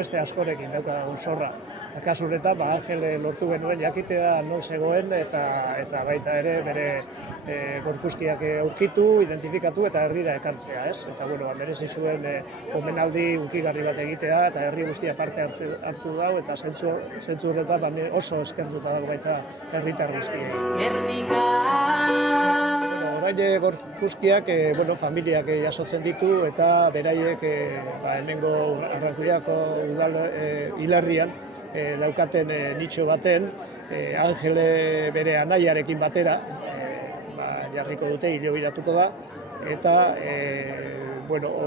beste askorekin dauka zorra. Eta kasu honetan, Angel lortu genuen jakitea non zegoen eta baita ere bere gorpuzkiak aurkitu, identifikatu eta herrira ekartzea, ez? Eta merezi zuen omenaldi hunkigarri bat egitea eta herri guztia parte hartu dau eta zentzu horretan oso eskertuta dago baita herritar guztiei. Orain gorpuzkiak familiak jasotzen ditu eta beraiek hemengo Arrankudiako udal hilarrian daukaten nitxo baten Angel bere anaiarekin batera jarriko dute, hilobiratuko da eta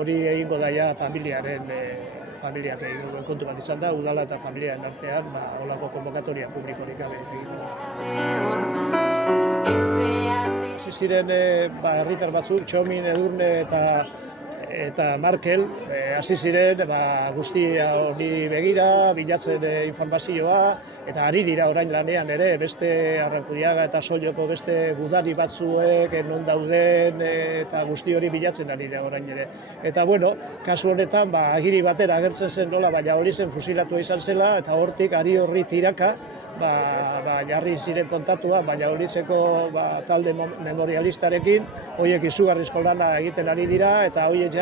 hori egingo daia familiak egingo duen kontu bat izan da, udala eta familiaren artean holako konvokatoria publikorik gabe egingo da. Ziren herritar batzuk, Txomin, Edurne eta Markel, hasi ziren guztia hori begira, bilatzen informazioa, eta ari dira orain lanean ere, beste Arrankudiaga eta Solloko beste gudari batzuek non dauden eta guzti hori bilatzen ari da orain ere. Eta kasu honetan agiri batera agertzen zen nola, baina hori zen fusilatua izan zela, eta hortik ari horri tiraka, jarri ziren kontatua, baina horitzeko talde memorialistarekin, horiek izugarrizko lana egiten ari dira, eta horiek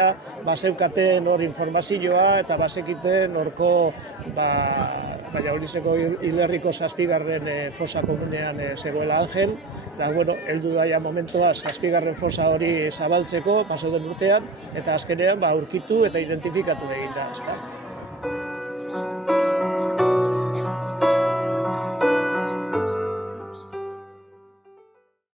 zeukaten hor informazioa, eta bazekiten horko, baina horitzeko hilerriko 7. fosa komunean zegoela Angel, eta heldu daia momentua 7. fosa hori zabaltzeko, paso den urtean, eta azkenean aurkitu eta identifikatu egin da.